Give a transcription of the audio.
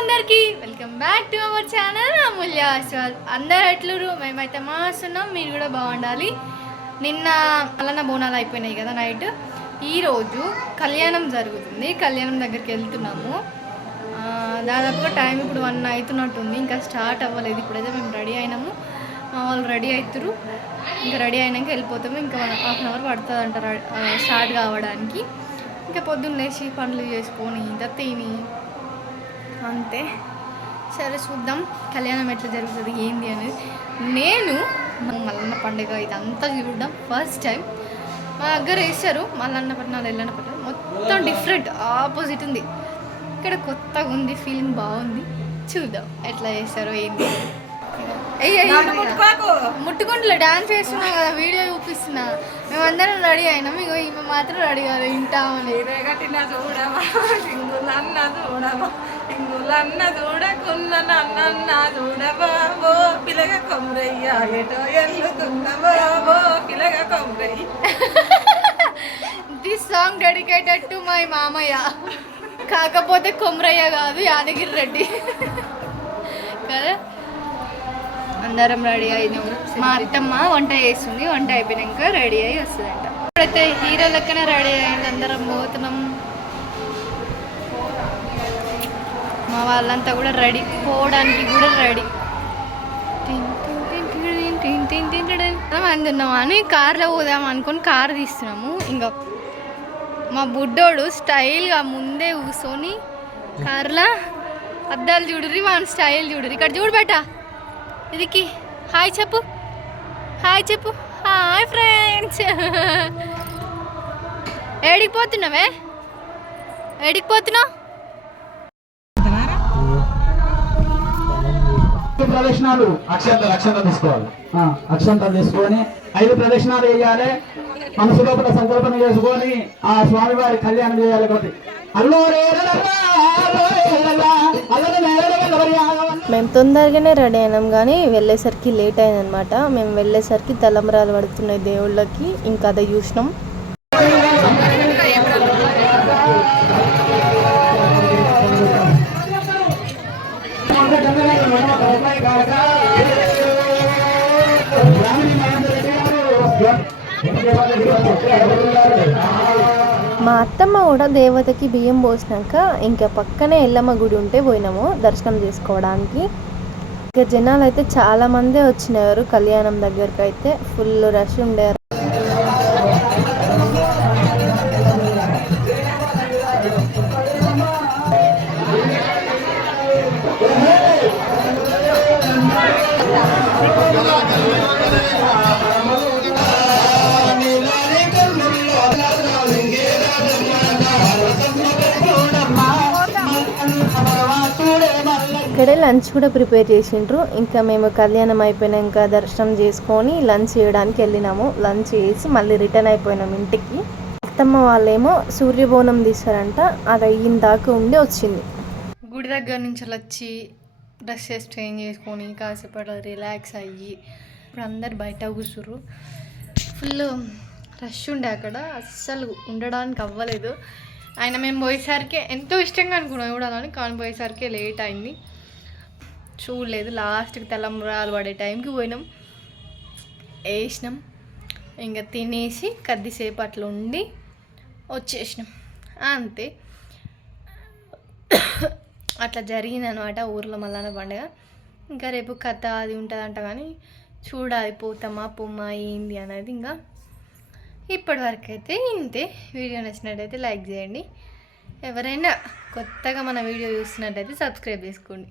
అందరికి welcome back to our channel Amulya Aaswad అందరు ఎట్లురు మేమైతే మాస్తున్నాం మీరు కూడా బాగుండాలి. నిన్న అలన్న బోనాలు అయిపోయినాయి కదా నైట్. ఈరోజు కళ్యాణం జరుగుతుంది. కళ్యాణం దగ్గరికి వెళ్తున్నాము. దాదాపుగా టైం ఇప్పుడు వన్ అవుతున్నట్టుంది. ఇంకా స్టార్ట్ అవ్వలేదు. ఇప్పుడైతే మేము రెడీ అయినాము. వాళ్ళు రెడీ అవుతారు ఇంకా రెడీ అయినాక వెళ్ళిపోతాము. ఇంకా వన్ హాఫ్ అన్ అవర్ పడుతుంది అంట స్టార్ట్ కావడానికి. ఇంకా పొద్దున్న లేచి పనులు చేసుకొని ఇంత తిని అంతే. సరే చూద్దాం కళ్యాణం ఎట్లా జరుగుతుంది ఏంది అనేది. నేను మల్లన్న పండుగ ఇదంతా చూడడం ఫస్ట్ టైం మా దగ్గర వేసారు మల్లన్న పట్నాలు ఎల్లన్న పట్నాలు. మొత్తం డిఫరెంట్ ఆపోజిట్ ఉంది. ఇక్కడ కొత్తగా ఉంది ఫీలింగ్ బాగుంది. చూద్దాం ఎట్లా చేస్తారో ఏంది. ముట్టుకుంటలే డాన్స్ చేస్తున్నాం కదా వీడియో చూపిస్తున్నా. మేమందరం రెడీ అయినాం ఇగో ఈమె మాత్రం రెడీ కాదు వింటామని. రేగటిన చూడవా సింగులన్న చూడవా సింగులన్న చూడకున్న నన్న చూడవా ఓ పిలగ కొమ్రయ్య ఎటో ఎల్లుతున్నవా ఓ పిలగ Komraiah. This song dedicated to my మామయ్య. కాకపోతే కొమరయ్య కాదు యాదగిరి రెడ్డి. కదా? అందరం రెడీ అయినాము మా అత్తమ్మ వంట చేస్తుంది వంట అయిపోయినాక రెడీ అయ్యి వస్తుందంట ఇప్పుడైతే హీరో లెక్కనే రెడీ అయింది అందరం పోతున్నాం మా వాళ్ళంతా కూడా రెడీ పోవడానికి కూడా రెడీ అందున్నాం అని కార్లో పోదాం అనుకొని కార్ తీస్తున్నాము ఇంకా మా బుడ్డోడు స్టైల్గా ముందే కూర్చొని కార్లో అద్దాలు చూడుర్రి మన స్టైల్ చూడుర్రి ఇక్కడ చూడు ఇదికి. హాయ్ చెప్పు. హాయ్ చెప్పు. Hi friends. ఏడికి పోతున్నావే? ఏడికి పోతున్నావు? ప్రదక్షిణాలు అక్షంతలు అక్షంతలు తీసుకోవాలి. ఆ, అక్షంతలు తీసుకొని ఐదు ప్రదక్షిణాలు వేయాలి. మనసు లోపల సంకల్పన చేసుకొని ఆ స్వామివారి కళ్యాణం చేయాలి కాబట్టి. అల్లో రే మేము తొందరగానే రెడీ అయినాం కానీ వెళ్ళేసరికి లేట్ అయిందనమాట మేము వెళ్ళేసరికి తలంబరాలు పడుతున్నాయి దేవుళ్ళకి. ఇంకా అదే చూసినాం. మా అత్తమ్మ కూడా దేవతకి బియ్యం పోసినాక ఇంకా పక్కనే ఎల్లమ్మ గుడి ఉంటే పోయినాము దర్శనం చేసుకోవడానికి. ఇంకా జనాలు అయితే చాలా మందే వచ్చినారు కళ్యాణం దగ్గరకు అయితే ఫుల్ రష్ ఉండేవారు ఇక్కడే లంచ్ కూడా ప్రిపేర్ చేసిండ్రు. ఇంకా మేము కళ్యాణం అయిపోయినాక దర్శనం చేసుకొని లంచ్ చేయడానికి వెళ్ళినాము. లంచ్ చేసి మళ్ళీ రిటర్న్ అయిపోయినాం ఇంటికి. అత్తమ్మ వాళ్ళేమో సూర్యబోనం తీశారంట. అది అయిన దాకా ఉండి వచ్చింది. గుడి దగ్గర నుంచి వచ్చి డ్రెస్సెస్ చేంజ్ చేసుకొని కాసేపు రిలాక్స్ అయ్యి ఇప్పుడు అందరు బయట కూర్చుర్రు. ఫుల్ రష్ ఉండే అక్కడ. అస్సలు ఉండడానికి అవ్వలేదు. ఆయన మేము పోయేసరికి ఎంతో ఇష్టంగా అనుకున్నాం. చూడాలని కానీ పోయేసరికి లేట్ అయింది. చూడలేదు. లాస్ట్కి తలంబరాలు పడే టైంకి పోయినాం. వేసినాం ఇంకా తినేసి కొద్దిసేపు అట్లా ఉండి వచ్చేసినాం. అంతే. అట్లా జరిగింది అనమాట ఊర్లో మల్లన్న పండుగ. ఇంకా రేపు కథ అది ఉంటుందంట కానీ చూడాలి పోతామా పొమ్మా ఏంది అనేది ఇంకా ఇప్పటివరకు అయితే ఇంతే. వీడియో నచ్చినట్టయితే లైక్ చేయండి. ఎవరైనా కొత్తగా మన వీడియో చూస్తున్నట్టయితే సబ్స్క్రైబ్ చేసుకోండి.